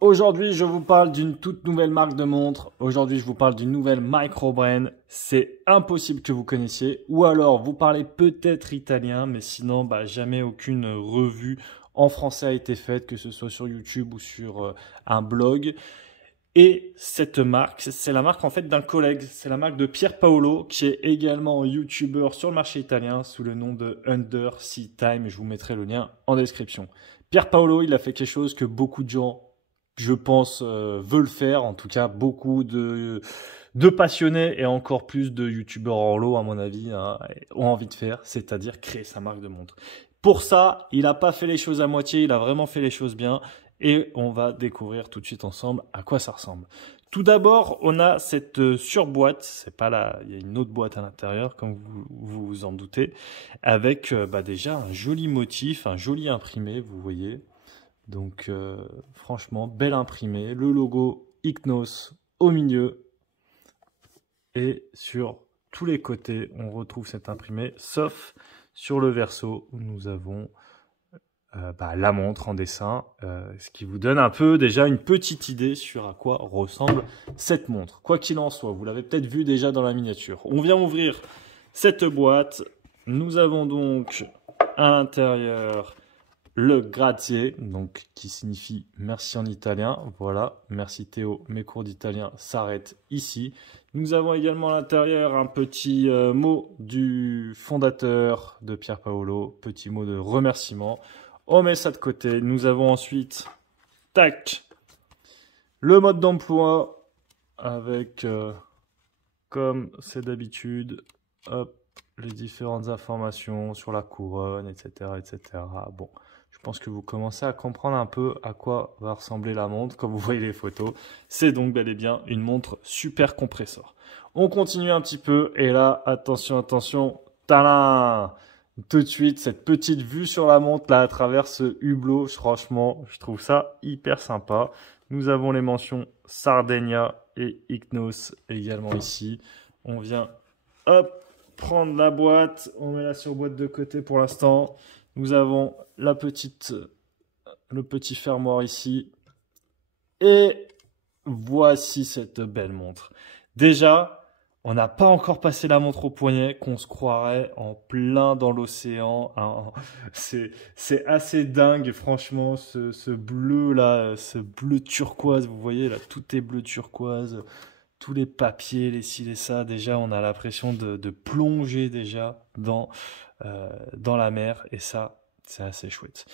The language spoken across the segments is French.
Aujourd'hui, je vous parle d'une toute nouvelle marque de montre. Aujourd'hui, je vous parle d'une nouvelle micro-brand. C'est impossible que vous connaissiez. Ou alors, vous parlez peut-être italien, mais sinon, jamais aucune revue en français a été faite, que ce soit sur YouTube ou sur un blog. Et cette marque, c'est la marque en fait d'un collègue. C'est la marque de Pier Paolo, qui est également YouTuber sur le marché italien sous le nom de Under Sea Time. Je vous mettrai le lien en description. Pier Paolo, il a fait quelque chose que beaucoup de gens, je pense, veulent faire. En tout cas, beaucoup de passionnés et encore plus de youtubeurs en lot, à mon avis, hein, ont envie de faire, c'est-à-dire créer sa marque de montre. Pour ça, il n'a pas fait les choses à moitié, il a vraiment fait les choses bien et on va découvrir tout de suite ensemble à quoi ça ressemble. Tout d'abord, on a cette surboîte, c'est pas là, il y a une autre boîte à l'intérieur, comme vous vous en doutez, avec déjà un joli motif, un joli imprimé, vous voyez. Donc franchement, bel imprimé, le logo Ichnos au milieu et sur tous les côtés, on retrouve cet imprimé, sauf sur le verso où nous avons la montre en dessin, ce qui vous donne un peu déjà une petite idée sur à quoi ressemble cette montre. Quoi qu'il en soit, vous l'avez peut-être vu déjà dans la miniature. On vient ouvrir cette boîte. Nous avons donc à l'intérieur le grazie, donc qui signifie merci en italien. Voilà, merci Théo, mes cours d'italien s'arrêtent ici. Nous avons également à l'intérieur un petit mot du fondateur de Pier Paolo, petit mot de remerciement. On met ça de côté. Nous avons ensuite, tac, le mode d'emploi avec, comme c'est d'habitude, hop, les différentes informations sur la couronne, etc., etc. Bon. Je pense que vous commencez à comprendre un peu à quoi va ressembler la montre quand vous voyez les photos. C'est donc bel et bien une montre super compresseur. On continue un petit peu et là, attention, attention, tadam! Tout de suite, cette petite vue sur la montre là à travers ce hublot, franchement, je trouve ça hyper sympa. Nous avons les mentions Sardegna et Ichnos également ici. On vient, hop, prendre la boîte, on met la surboîte de côté pour l'instant. Nous avons le petit fermoir ici. Et voici cette belle montre. Déjà, on n'a pas encore passé la montre au poignet, qu'on se croirait en plein dans l'océan. C'est assez dingue, franchement, ce bleu là, ce bleu turquoise. Vous voyez là, tout est bleu turquoise. Tous les papiers, les ci, les ça. Déjà, on a l'impression de plonger déjà dans la mer et ça, c'est assez chouette.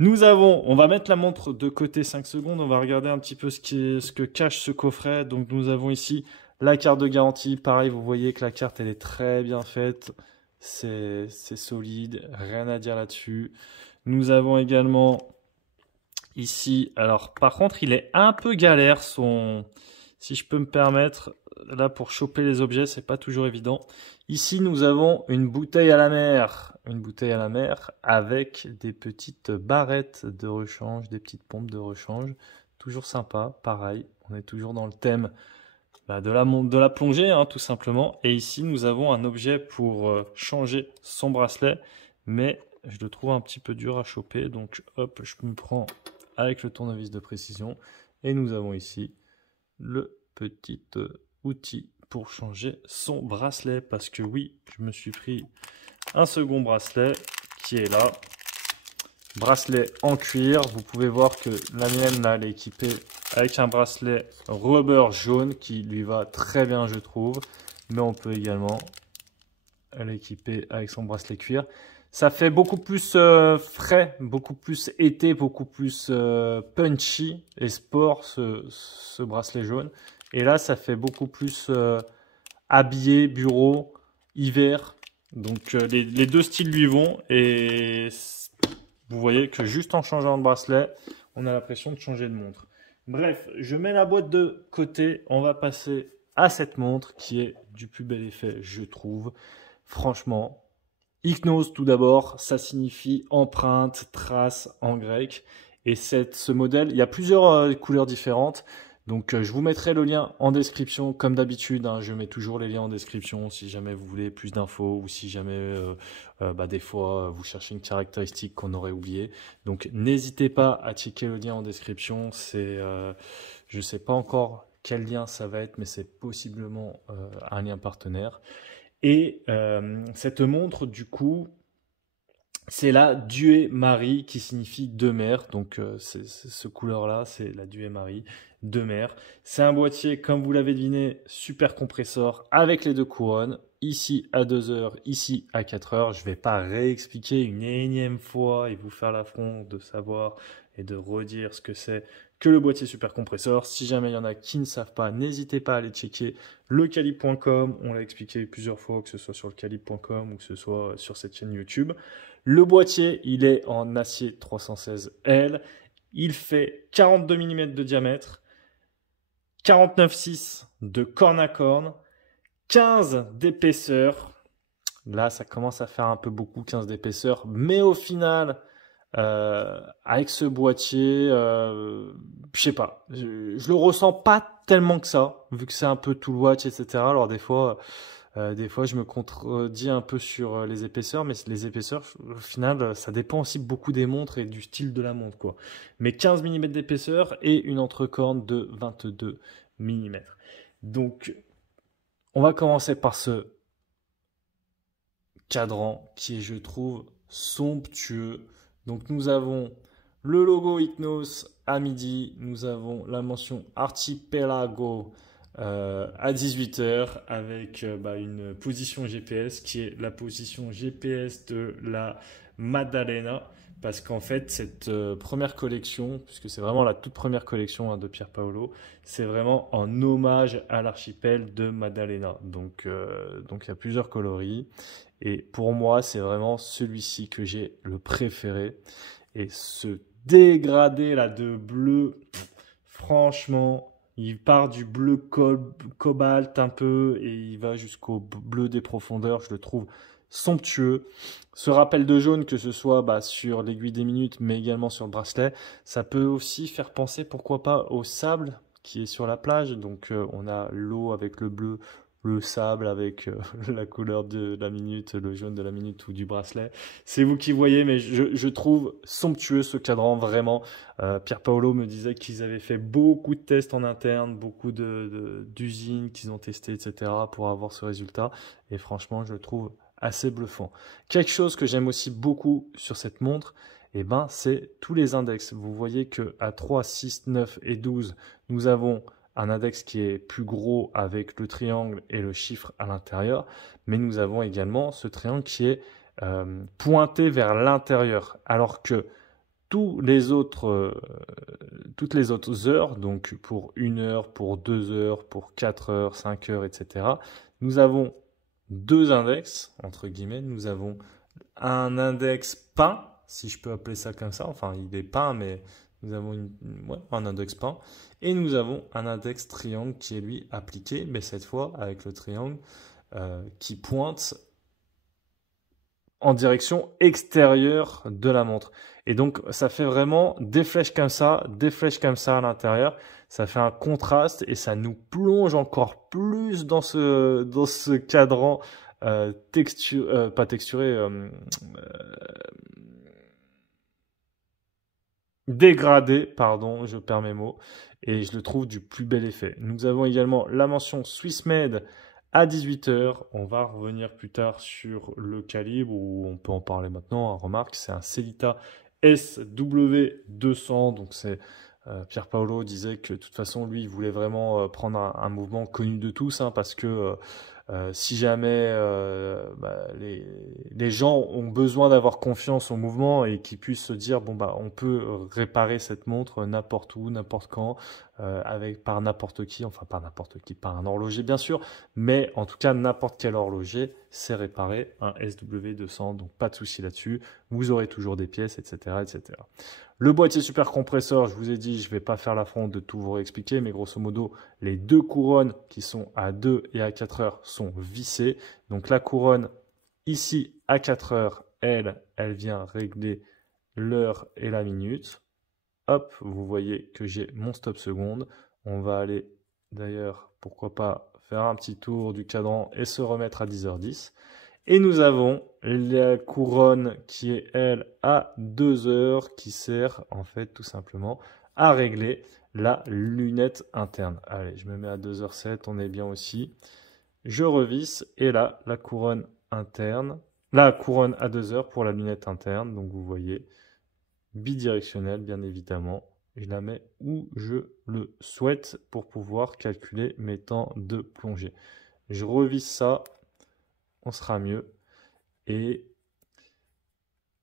On va mettre la montre de côté 5 secondes, on va regarder un petit peu ce que cache ce coffret. Donc nous avons ici la carte de garantie, pareil, vous voyez que la carte elle est très bien faite, c'est solide, rien à dire là-dessus. Nous avons également ici, alors par contre il est un peu galère si je peux me permettre, là pour choper les objets, c'est pas toujours évident. Ici, nous avons une bouteille à la mer avec des petites barrettes de rechange, des petites pompes de rechange. Toujours sympa, pareil, on est toujours dans le thème de la plongée, hein, tout simplement. Et ici, nous avons un objet pour changer son bracelet, mais je le trouve un petit peu dur à choper. Donc, hop, je me prends avec le tournevis de précision. Et nous avons ici le petit outil pour changer son bracelet, parce que oui, je me suis pris un second bracelet qui est là, bracelet en cuir. Vous pouvez voir que la mienne là, elle est équipée avec un bracelet rubber jaune qui lui va très bien, je trouve, mais on peut également l'équiper avec son bracelet cuir. Ça fait beaucoup plus frais, beaucoup plus été, beaucoup plus punchy et sport ce bracelet jaune. Et là, ça fait beaucoup plus habillé, bureau, hiver. Donc les deux styles lui vont. Et vous voyez que juste en changeant de bracelet, on a l'impression de changer de montre. Bref, je mets la boîte de côté. On va passer à cette montre qui est du plus bel effet, je trouve. Franchement, Ichnos tout d'abord, ça signifie empreinte, trace en grec. Et ce modèle, il y a plusieurs couleurs différentes. Donc je vous mettrai le lien en description comme d'habitude, hein, je mets toujours les liens en description si jamais vous voulez plus d'infos ou si jamais des fois vous cherchez une caractéristique qu'on aurait oubliée. Donc n'hésitez pas à checker le lien en description, je sais pas encore quel lien ça va être mais c'est possiblement un lien partenaire. Et cette montre du coup c'est la Dué Marie qui signifie deux mers. Donc, ce couleur-là, c'est la Dué Marie, deux mers. C'est un boîtier, comme vous l'avez deviné, super compresseur avec les deux couronnes. Ici à 2 heures, ici à 4 heures. Je ne vais pas réexpliquer une énième fois et vous faire l'affront de savoir et de redire ce que c'est que le boîtier super compresseur. Si jamais il y en a qui ne savent pas, n'hésitez pas à aller checker lecalibre.com. On l'a expliqué plusieurs fois, que ce soit sur lecalibre.com ou que ce soit sur cette chaîne YouTube. Le boîtier, il est en acier 316L. Il fait 42 mm de diamètre, 49,6 de corne à corne, 15 d'épaisseur. Là, ça commence à faire un peu beaucoup, 15 d'épaisseur. Mais au final, avec ce boîtier, je sais pas. Je le ressens pas tellement que ça, vu que c'est un peu tout le watch, etc. Alors des fois, je me contredis un peu sur les épaisseurs, mais les épaisseurs, au final, ça dépend aussi beaucoup des montres et du style de la montre, quoi. Mais 15 mm d'épaisseur et une entrecorne de 22 mm. Donc, on va commencer par ce cadran qui est, je trouve, somptueux. Donc, nous avons le logo Hypnos à midi, nous avons la mention Archipelago à 18 h avec une position GPS qui est la position GPS de la Maddalena, parce qu'en fait cette première collection, puisque c'est vraiment la toute première collection de Pierpaolo, c'est vraiment en hommage à l'archipel de Maddalena. Donc il y a plusieurs coloris et pour moi c'est vraiment celui-ci que j'ai le préféré. Et ce dégradé là de bleu, franchement, il part du bleu cobalt un peu et il va jusqu'au bleu des profondeurs. Je le trouve somptueux. Ce rappel de jaune, que ce soit sur l'aiguille des minutes, mais également sur le bracelet, ça peut aussi faire penser, pourquoi pas, au sable qui est sur la plage. Donc on a l'eau avec le bleu, le sable avec la couleur de la minute, le jaune de la minute ou du bracelet. C'est vous qui voyez, mais je trouve somptueux ce cadran, vraiment. Pierpaolo me disait qu'ils avaient fait beaucoup de tests en interne, beaucoup d'usines qu'ils ont testé, etc. pour avoir ce résultat. Et franchement, je le trouve assez bluffant. Quelque chose que j'aime aussi beaucoup sur cette montre, c'est tous les index. Vous voyez qu'à 3, 6, 9 et 12, nous avons un index qui est plus gros avec le triangle et le chiffre à l'intérieur, mais nous avons également ce triangle qui est pointé vers l'intérieur, alors que toutes les autres heures, donc pour 1 heure, pour 2 heures, pour 4 heures, 5 heures, etc., nous avons deux index, entre guillemets. Nous avons un index peint, si je peux appeler ça comme ça, enfin il est peint, mais nous avons un index peint, et nous avons un index triangle qui est lui appliqué, mais cette fois avec le triangle qui pointe en direction extérieure de la montre. Et donc ça fait vraiment des flèches comme ça à l'intérieur. Ça fait un contraste et ça nous plonge encore plus dans ce cadran pas texturé, dégradé, pardon, je perds mes mots, et je le trouve du plus bel effet. Nous avons également la mention Swiss Made à 18 h. On va revenir plus tard sur le calibre, ou on peut en parler maintenant. Remarque, c'est un Sellita SW200, donc c'est Pierpaolo disait que de toute façon, lui, il voulait vraiment prendre un mouvement connu de tous, hein, parce que si jamais les gens ont besoin d'avoir confiance au mouvement et qu'ils puissent se dire on peut réparer cette montre n'importe où, n'importe quand, par n'importe qui, enfin pas n'importe qui, pas un horloger bien sûr, mais en tout cas n'importe quel horloger c'est réparé, un SW200, donc pas de souci là-dessus, vous aurez toujours des pièces, etc., etc. Le boîtier super compresseur, je vous ai dit, je ne vais pas faire l'affront de tout vous réexpliquer, mais grosso modo, les deux couronnes qui sont à 2 et à 4 heures sont vissées. Donc la couronne ici à 4 heures, elle vient régler l'heure et la minute. Hop, vous voyez que j'ai mon stop seconde. on va aller d'ailleurs, pourquoi pas, faire un petit tour du cadran et se remettre à 10h10. Et nous avons la couronne qui est, elle, à 2h, qui sert en fait tout simplement à régler la lunette interne. Allez, je me mets à 2h07, on est bien aussi. Je revisse et là, la couronne interne, la couronne à 2h pour la lunette interne. Donc vous voyez, bidirectionnelle bien évidemment. Je la mets où je le souhaite pour pouvoir calculer mes temps de plongée. Je revisse ça, on sera mieux. Et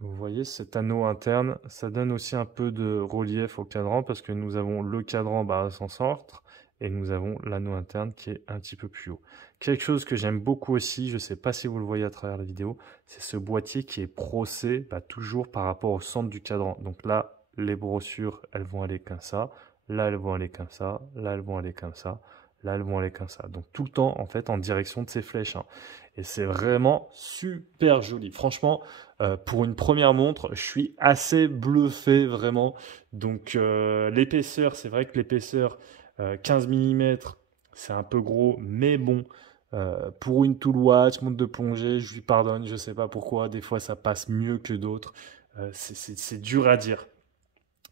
vous voyez cet anneau interne, ça donne aussi un peu de relief au cadran parce que nous avons le cadran à son centre et nous avons l'anneau interne qui est un petit peu plus haut. Quelque chose que j'aime beaucoup aussi, je ne sais pas si vous le voyez à travers la vidéo, c'est ce boîtier qui est brossé toujours par rapport au centre du cadran. Donc là, les brossures, elles vont aller comme ça, là elles vont aller comme ça, là elles vont aller comme ça, là elles vont aller comme ça. Donc tout le temps en fait en direction de ces flèches. Et c'est vraiment super joli. Franchement, pour une première montre, je suis assez bluffé vraiment. Donc l'épaisseur, c'est vrai que l'épaisseur 15 mm, c'est un peu gros, mais bon, pour une Tool Watch, montre de plongée, je lui pardonne, je ne sais pas pourquoi, des fois ça passe mieux que d'autres. C'est dur à dire.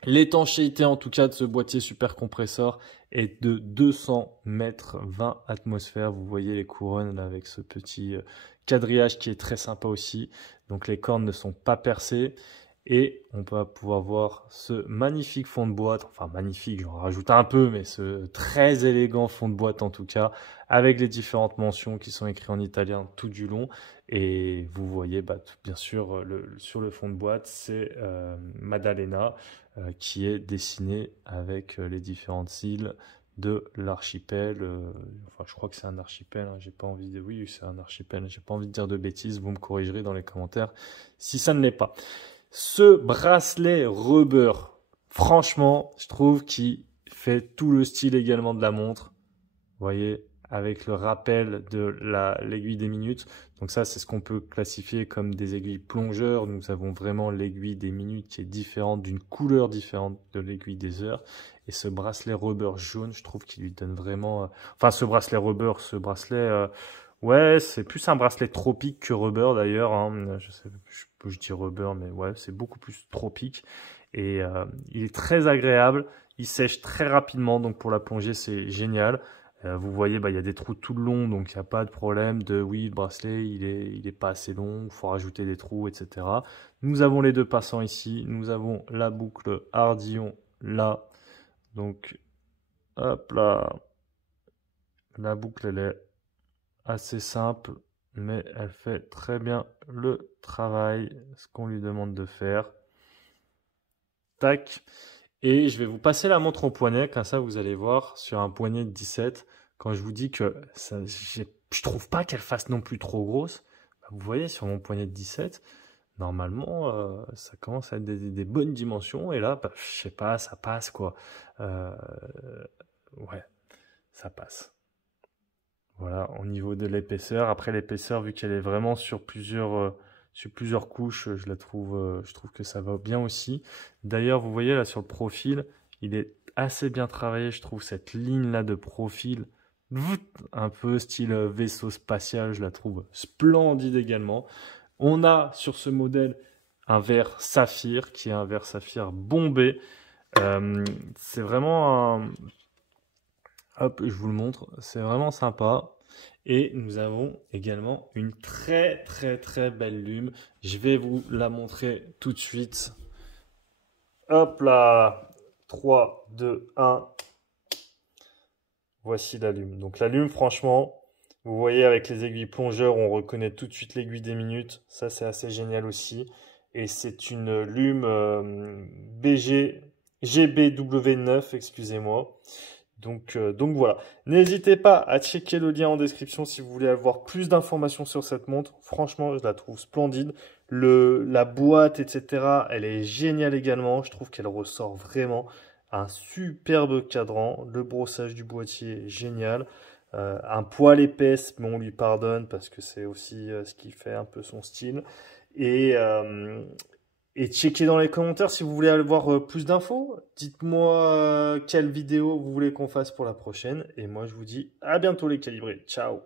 L'étanchéité en tout cas de ce boîtier super compresseur est de 200 mètres 20 atmosphères. Vous voyez les couronnes là, avec ce petit quadrillage qui est très sympa aussi. Donc les cornes ne sont pas percées. Et on va pouvoir voir ce magnifique fond de boîte, enfin magnifique, j'en rajoute un peu, mais ce très élégant fond de boîte en tout cas, avec les différentes mentions qui sont écrites en italien tout du long. Et vous voyez bien sûr sur le fond de boîte, c'est Maddalena qui est dessinée avec les différentes îles de l'archipel. Enfin, je crois que c'est un archipel, hein, j'ai pas envie de... Oui, c'est un archipel, j'ai pas envie de dire de bêtises, vous me corrigerez dans les commentaires si ça ne l'est pas. Ce bracelet rubber, franchement, je trouve qu'il fait tout le style également de la montre. Vous voyez, avec le rappel de l'aiguille des minutes. Donc ça, c'est ce qu'on peut classifier comme des aiguilles plongeurs. Nous avons vraiment l'aiguille des minutes qui est différente, d'une couleur différente de l'aiguille des heures. Et ce bracelet rubber jaune, je trouve qu'il lui donne vraiment... Enfin, ce bracelet rubber, ce bracelet... Ouais, c'est plus un bracelet tropique que rubber d'ailleurs. Hein. Je dis rubber, mais ouais, c'est beaucoup plus tropique. Et il est très agréable. Il sèche très rapidement, donc pour la plongée, c'est génial. Vous voyez, il y a des trous tout le long, donc il n'y a pas de problème de oui, le bracelet, il est pas assez long, il faut rajouter des trous, etc. Nous avons les deux passants ici. Nous avons la boucle Hardillon là. Donc, hop là. La boucle, elle est assez simple, mais elle fait très bien le travail, ce qu'on lui demande de faire. Tac. Et je vais vous passer la montre au poignet, comme ça vous allez voir sur un poignet de 17, quand je vous dis que je trouve pas qu'elle fasse non plus trop grosse, vous voyez sur mon poignet de 17, normalement ça commence à être des bonnes dimensions, et là, je sais pas, ça passe quoi. Ouais, ça passe. Voilà, au niveau de l'épaisseur. Après l'épaisseur, vu qu'elle est vraiment sur plusieurs couches, je trouve que ça va bien aussi. D'ailleurs, vous voyez là sur le profil, il est assez bien travaillé, je trouve, cette ligne là de profil, un peu style vaisseau spatial, je la trouve splendide également. On a sur ce modèle un verre saphir, qui est un verre saphir bombé. C'est vraiment un... Hop, je vous le montre, c'est vraiment sympa. Et nous avons également une très très très belle lume. Je vais vous la montrer tout de suite. Hop là, 3, 2, 1. Voici la lume. Donc la lume, franchement, vous voyez avec les aiguilles plongeurs, on reconnaît tout de suite l'aiguille des minutes. Ça, c'est assez génial aussi. Et c'est une lume GBW9, excusez-moi. Donc voilà, n'hésitez pas à checker le lien en description si vous voulez avoir plus d'informations sur cette montre. Franchement, je la trouve splendide. La boîte, etc., elle est géniale également. Je trouve qu'elle ressort vraiment un superbe cadran. Le brossage du boîtier est génial. Un poil épaisse, mais on lui pardonne parce que c'est aussi ce qui fait un peu son style. Et checkez dans les commentaires si vous voulez avoir plus d'infos. Dites-moi quelle vidéo vous voulez qu'on fasse pour la prochaine. Et moi, je vous dis à bientôt les calibrés. Ciao!